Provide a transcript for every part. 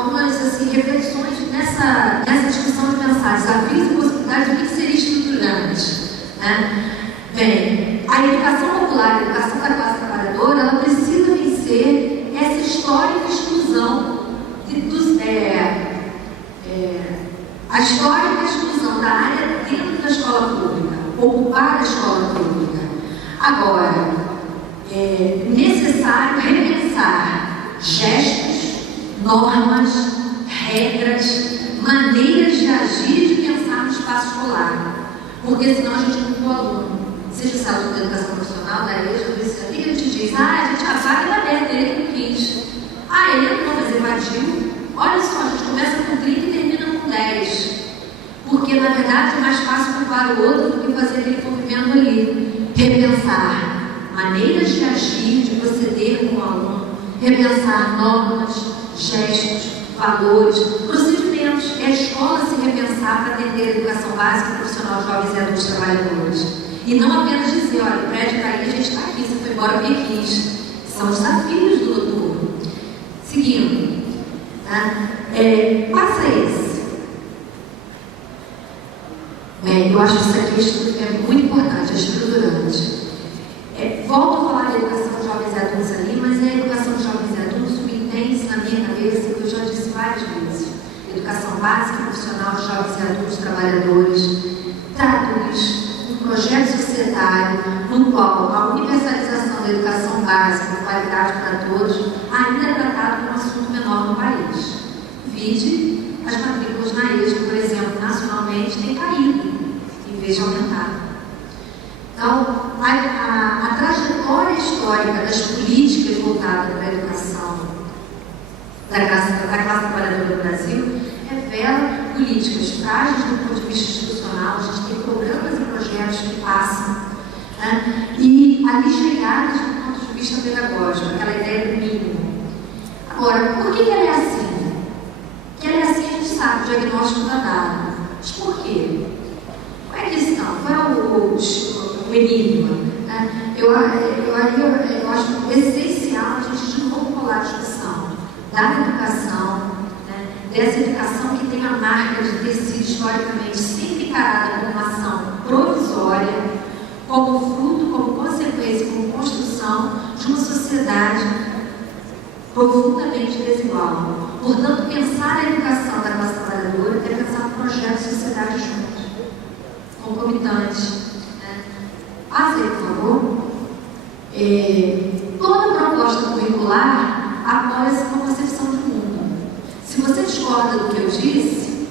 algumas assim, reflexões nessa discussão de pensar desafios e possibilidades do que seria estruturante. Né? Bem, a educação popular, a educação da classe trabalhadora, ela precisa vencer essa histórica exclusão a histórica exclusão da área dentro da escola pública, ocupar a escola pública. Agora, é necessário repensar gestos, normas, regras, maneiras de agir e de pensar no espaço escolar, porque senão a gente não tem o aluno. Seja esse aluno da educação profissional, da EJA, do ICE, ele te diz, a gente a vaga era aberta, ele não quis. Ele entrou, mas evadiu. Olha só, a gente começa com 30 e termina com 10. Porque, na verdade, é mais fácil culpar o outro do que fazer aquele movimento ali. Repensar maneiras de agir, de proceder com o aluno. Repensar normas, gestos, valores, procedimentos. É a escola se repensar para atender a educação básica, profissional, jovens e adultos trabalhadores. E não apenas dizer, olha, o prédio está aí, a gente está aqui, você foi embora porque quis. São os desafios do noturno. Seguindo. Passa esse. Eu acho que isso aqui é muito importante, é estruturante. Volto a falar da educação de jovens e adultos ali, mas a educação de jovens e adultos subentende-se na minha cabeça, que eu já disse várias vezes. Educação básica, profissional, jovens e adultos trabalhadores, traduz um projeto societário no qual a universalização da educação básica de qualidade para todos ainda é tratado como um assunto menor no país. Vide, as matrículas na EJA, por exemplo, nacionalmente, têm caído, em vez de aumentar. Então, a trajetória histórica das políticas voltadas para a educação da classe trabalhadora do Brasil revela políticas frágeis do ponto de vista institucional. A gente tem programas e projetos que passam, né? E aligeadas do ponto de vista pedagógico, aquela ideia do mínimo. Agora, por que ela é assim? Que ela é assim, a gente sabe, o diagnóstico está dado. Mas por quê? Qual é a questão? Qual é o enigma? Eu acho essencial a gente de novo colar a discussão da educação, né? Dessa educação que tem a marca de ter sido historicamente sempre encarada como uma ação provisória, como fruto, como consequência, como construção de uma sociedade profundamente desigual. Portanto, pensar a educação da classe trabalhadora é pensar um projeto de sociedade junto, concomitante. Né? Passe aí, por favor. Toda proposta curricular apoia-se numa concepção de mundo. Se você discorda do que eu disse,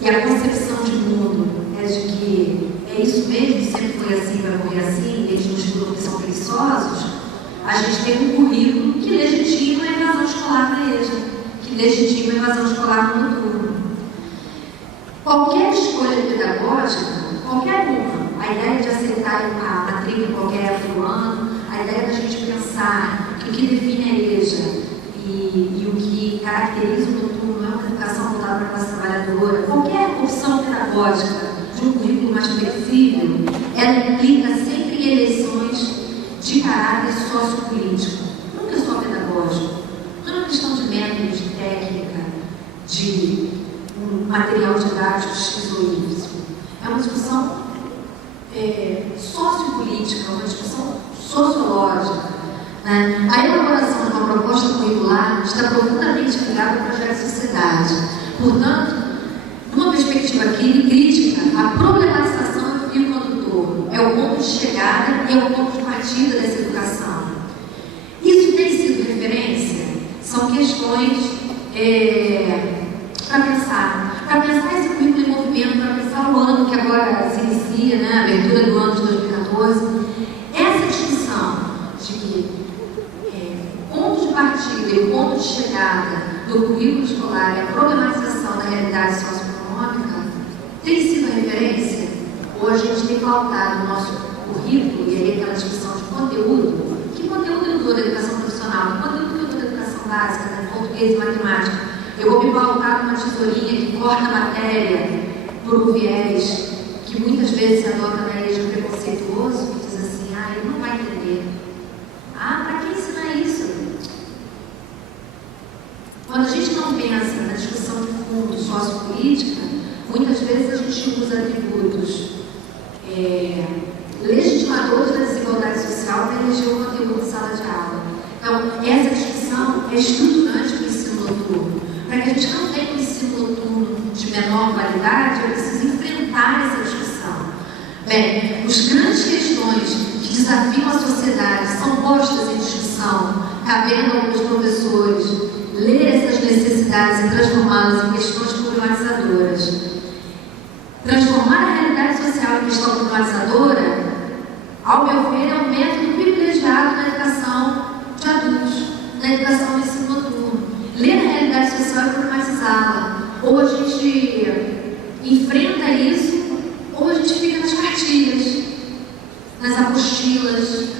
e a concepção de mundo é de que é isso mesmo, sempre foi assim, vai morrer assim, eles não estudam que são preguiçosos, a gente tem um currículo que legitima a invasão escolar na EJA, que legitima a invasão escolar no noturno. Qualquer escolha pedagógica, qualquer uma, a ideia de aceitar a matrícula em qualquer época do ano, a ideia da gente pensar que o que define a EJA e o que caracteriza o noturno é uma educação voltada para a classe trabalhadora, qualquer opção pedagógica de um currículo mais flexível, ela implica sempre em eleições de caráter sociopolítico, nunca só pedagógico. Não é uma questão de métodos, de técnica, de um material didático X ou Y. É uma discussão sociopolítica, uma discussão sociológica. Né? A elaboração de uma proposta curricular está profundamente ligada ao projeto de sociedade. Portanto, numa perspectiva crítica, a problematização do fio condutor é o ponto de chegada e é o ponto de partida dessa educação. Isso tem sido referência? São questões para pensar esse currículo em movimento, para pensar o ano que agora se inicia, né, a abertura do ano de 2014. Essa discussão de que ponto de partida e o ponto de chegada do currículo escolar e a problematização da realidade socioeconômica tem sido a referência? Ou a gente tem pautado o nosso currículo, e aí aquela discussão de conteúdo? Que conteúdo eu dou da educação profissional? Que conteúdo que eu dou da educação básica, né? Português e matemática? Eu vou me pautar numa tesourinha que corta a matéria por um viés que muitas vezes se adota na EJA preconceituoso, que diz assim, ele não vai entender. Para que ensinar isso? Quando a gente não pensa na discussão de fundo sociopolítica, muitas vezes a gente usa atributos legitimadores da desigualdade social para eleger o conteúdo de sala de aula. Então, essa discussão é estruturante para o ensino noturno. Para que a gente não tenha um ensino noturno de menor qualidade, eu preciso enfrentar essa discussão. Bem, as grandes questões que desafiam a sociedade são postas em discussão, cabendo a alguns professores ler essas necessidades e transformá-las em questões problematizadoras. Transformar a realidade social em questão problematizadora, ao meu ver, é um método privilegiado na educação de adultos, na educação do ensino noturno. Ler a realidade social e problematizá-la. Ou a gente enfrenta isso, ou a gente fica nas cartilhas, nas apostilas,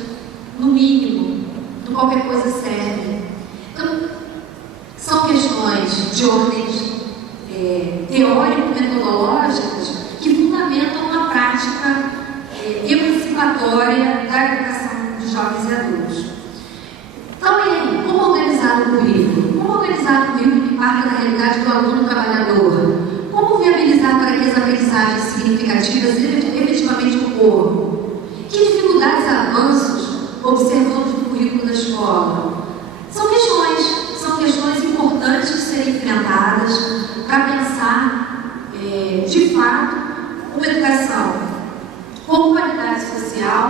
no mínimo, de qualquer coisa serve. Então, são questões de ordens teórico-metodológicas que fundamentam uma prática emancipatória da educação de jovens e adultos. Então, e aí, como organizar o currículo? Como organizar o currículo que parta da realidade do aluno trabalhador? Como viabilizar para que as aprendizagens significativas efetivamente ocorram? Que dificuldades e avanços observamos no currículo da escola? São questões importantes de serem enfrentadas para pensar, de fato, uma educação com qualidade social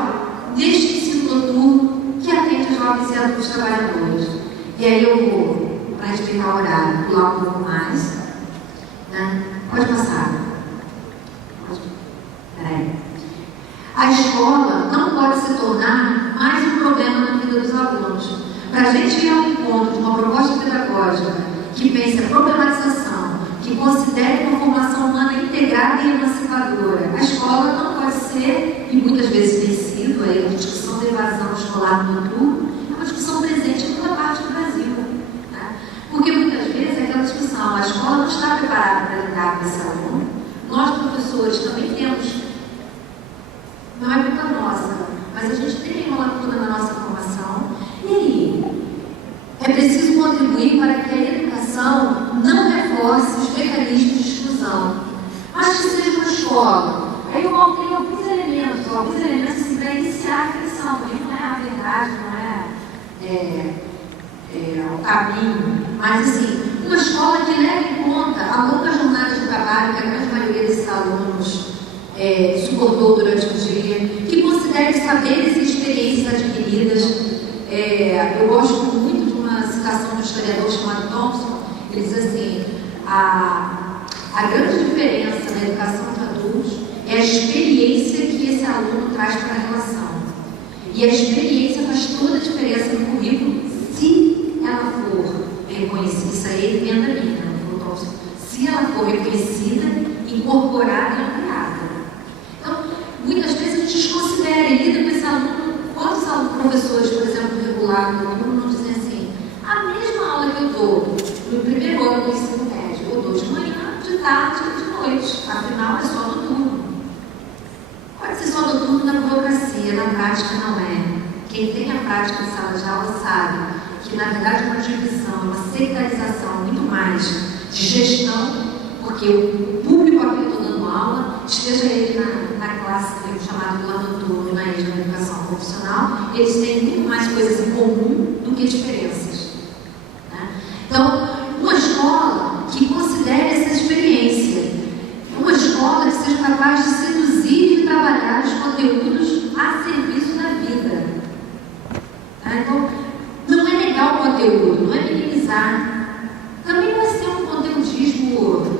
neste ensino noturno que atende jovens e adultos trabalhadores. E aí eu vou, para respeitar o horário, pular um pouco mais. Né? Pode passar. Peraí. A escola não pode se tornar mais um problema na vida dos alunos. Para a gente ir ao encontro de uma proposta pedagógica que pense a problematização, que considere uma formação humana integrada e emancipadora, a escola não pode ser, e muitas vezes tem sido, a discussão da evasão escolar no noturno, é uma discussão presente em toda parte do Brasil. Né? Porque muitas vezes é aquela discussão, a escola não está preparada para lidar com esse aluno, nós professores também temos, não é culpa nossa, mas a gente tem uma lacuna na nossa formação. E aí, é preciso contribuir para que a educação não reforce os mecanismos de exclusão, mas que seja uma escola. Aí eu coloquei alguns elementos assim, para iniciar a reflexão. Aí não é a verdade, não é o caminho, mas assim, uma escola que leve em conta a longa jornada de trabalho que a grande maioria desses alunos suportou durante o dia, que considere saberes e experiências adquiridas. Eu gosto muito de uma citação do historiador chamado Thompson. Ele diz assim: a grande diferença na educação de adultos é a experiência que esse aluno traz para a relação. E a experiência faz toda a diferença no currículo se ela for reconhecida. Isso aí é emenda minha, do Thompson. Se ela for reconhecida, incorporada e ampliada. Então, muitas vezes a gente desconsidera e lida com esse aluno. Quantos professores, por exemplo, do regular do aluno, dizem assim: a mesma aula que eu dou no primeiro ano do ensino médio, eu dou de manhã, de tarde e de noite. Afinal, é só noturno. Pode ser só noturno na burocracia, na prática não é. Quem tem a prática em sala de aula sabe que, na verdade, é uma divisão, uma sectarização muito mais de gestão, porque o público a quem eu estou dando aula, esteja ele na classe que eu chamado do ano noturno e na educação profissional, eles têm muito mais coisas em comum do que diferenças. Né? Então, uma escola que considere essa experiência, uma escola que seja capaz de seduzir e trabalhar os conteúdos a serviço da vida. Tá? Então, não é negar o conteúdo, não é minimizar. Também vai ser um conteudismo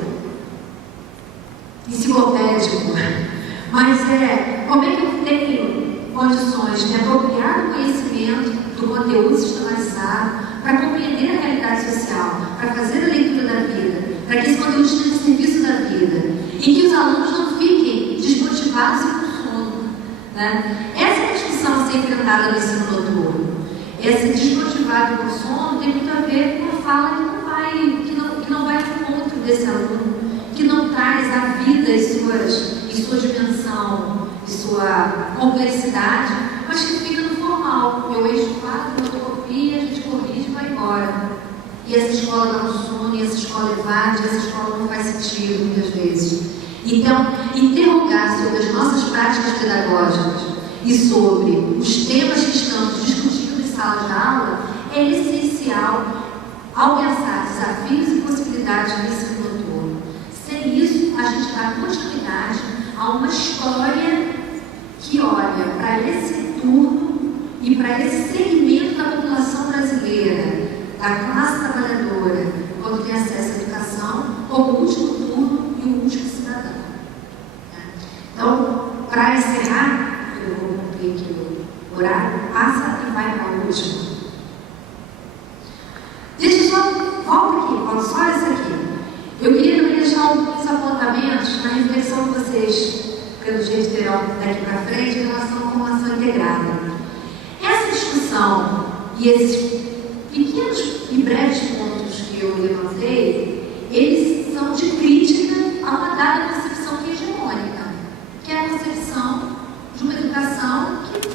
enciclopédico, mas como é que eu tenho condições de apropriar o conhecimento do conteúdo sistematizado para compreender a realidade social, para fazer a leitura da vida, para que esse conteúdo esteja no serviço da vida e que os alunos não fiquem desmotivados e com sono. Né? Essa é a discussão a ser enfrentada no ensino noturno. Esse desmotivado e com sono tem muito a ver com a fala que não vai ao encontro desse aluno, que não traz a vida em sua dimensão, em sua complexidade, mas que fica no formal. Eu eixo quadro, eu copio, a gente corrige e vai embora. e essa escola dá um sono, e essa escola evade, e essa escola não faz sentido muitas vezes. Então, interrogar sobre as nossas práticas pedagógicas e sobre os temas que estamos discutindo em sala de aula é essencial ao pensar desafios e possibilidades do ensino noturno. Sem isso, a gente dá continuidade a uma história que olha para esse turno e para esse segmento da população brasileira, da classe trabalhadora, quando tem acesso à educação, como o último turno e o último cidadão. Então, para encerrar, eu vou cumprir aqui o horário, passa e vai para o último. Deixa eu só, volta aqui, só essa aqui. Eu queria também deixar alguns apontamentos na reflexão que vocês, pelo jeito, terão daqui para frente em relação à formação integrada. Essa discussão e esses pequenos e breves pontos que eu levantei, eles são de crítica a uma dada concepção que é hegemônica, que é a concepção de uma educação que,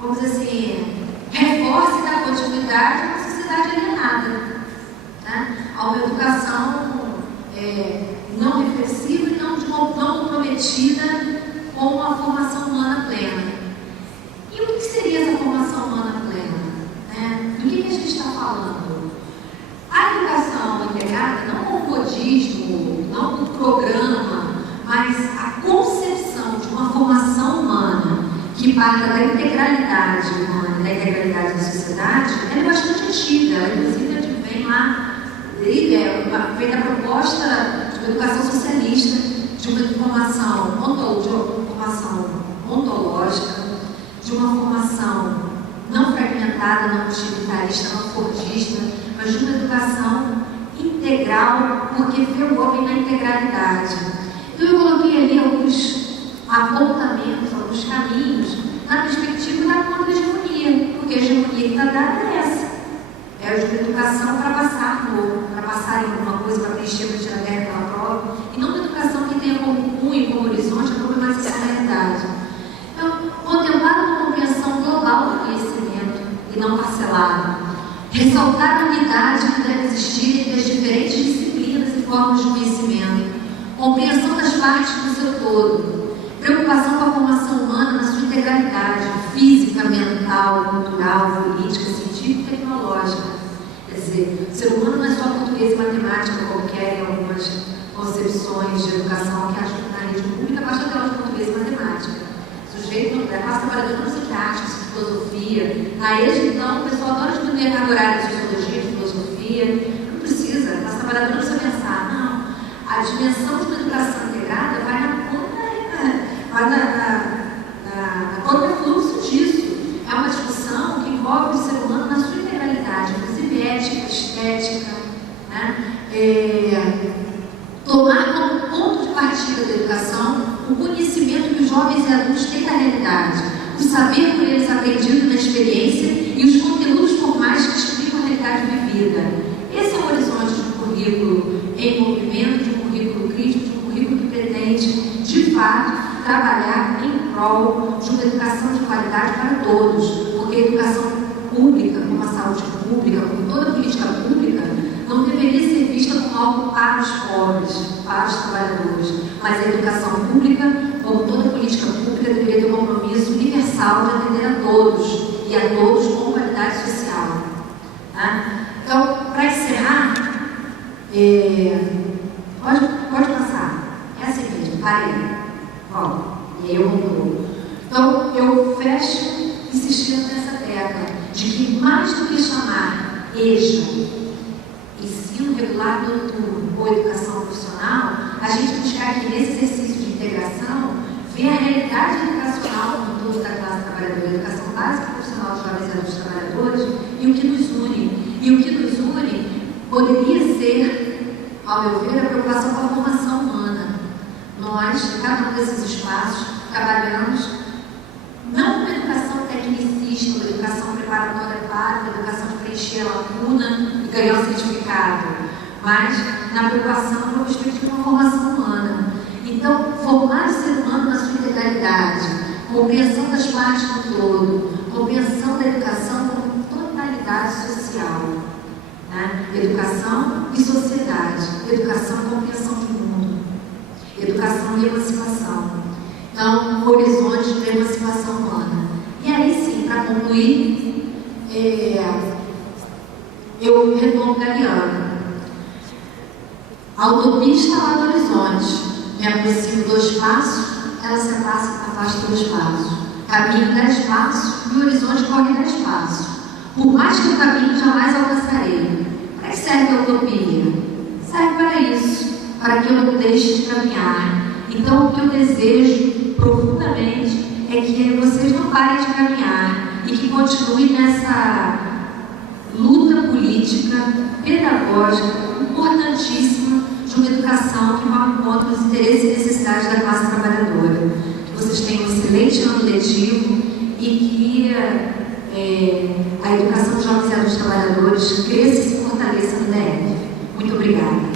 vamos dizer assim, reforce da continuidade a uma sociedade alienada, né? A uma educação não reflexiva e não comprometida com a formação humana plena. E o que seria essa formação humana plena? Né? Do que a gente está falando? A educação integrada, não o modismo, não o programa, mas a concepção de uma formação humana que parta da integralidade humana e da integralidade da sociedade, ela é bastante antiga. Ela, inclusive, vem lá, vem da proposta de uma educação socialista, de uma formação ontológica, de uma formação não fragmentada, não utilitarista, não fordista, mas de uma educação integral, porque vê o homem na integralidade. Então eu coloquei ali alguns apontamentos, alguns caminhos, na perspectiva da contra-hegemonia, porque a hegemonia que está dada é essa. É de uma educação para passar em alguma coisa, para preencher a tirar daquela prova, e não uma educação que tenha como cunho, como horizonte, a problematização da realidade. Então, contemplar uma compreensão global do conhecimento e não parcelada. Ressaltar a unidade que deve existir entre as diferentes disciplinas e formas de conhecimento. Compreensão das partes do seu todo. Preocupação com a formação humana na sua integralidade, física, mental, cultural, política, científica e tecnológica. Quer dizer, o ser humano não é só português e matemática, como querem algumas concepções de educação que acham que na rede pública basta ter aula de português e matemática. O sujeito, a classe trabalhadora não precisa de arte, de filosofia. Na EJA, então, o pessoal adora diminuir a carga horária de sociologia, de filosofia. Não precisa, a classe trabalhadora não precisa pensar, não. A dimensão de uma educação integrada vai na contrafluxo disso. É uma discussão que envolve o ser humano na sua integralidade, inclusive ética, estética, né? Tomar como ponto de partida da educação o conhecimento que os jovens e adultos têm da realidade, o saber por eles aprendido na experiência e os conteúdos formais que explicam a realidade vivida. Esse é o horizonte de um currículo em movimento, de um currículo crítico, de um currículo que pretende, de fato, trabalhar em prol de uma educação de qualidade para todos, porque a educação pública, como a saúde pública, como toda política pública, não deveria ser vista como algo para os pobres, para os trabalhadores, mas a educação pública, como toda política pública, deveria ter um compromisso universal de atender a todos, e a todos com qualidade social. Tá? Então, para encerrar, pode passar, é assim mesmo, parei. E aí eu concluo. Então, eu fecho insistindo nessa tecla de que mais do que chamar EJA, ensino regular noturno ou educação profissional, a gente buscar aqui nesse exercício de integração, ver a realidade educacional no todo da classe trabalhadora, educação básica profissional de jovens e adultos trabalhadores, e o que nos une. E o que nos une poderia ser, ao meu ver, a preocupação com a formação humana. Nós, em cada um desses espaços, trabalhamos não com educação tecnicista, uma educação preparatória para, uma educação de preencher a lacuna e ganhar o certificado, mas na preocupação com o respeito de uma formação humana. Então, formar o ser humano na sua integralidade, compreensão das partes do todo, compreensão da educação como totalidade social. Né? educação e sociedade, educação e compreensão de mundo, educação e emancipação. Então, o horizonte da emancipação humana. E aí sim, para concluir, eu retomo Galeano. A utopia está lá no horizonte. Me aproximo 2 passos, ela se afasta 2 passos. Caminho 10 passos e o horizonte corre 10 passos. Por mais que eu caminhe, jamais alcançarei. Para que serve a utopia? Serve para isso, para que eu não deixe de caminhar. Então, o que eu desejo profundamente é que vocês não parem de caminhar e que continuem nessa luta política, pedagógica, importantíssima, de uma educação que vá ao encontro dos interesses e necessidades da classe trabalhadora. Que vocês tenham um excelente ano letivo e que a educação de jovens e adultos trabalhadores cresça e se fortaleça no DF. Muito obrigada.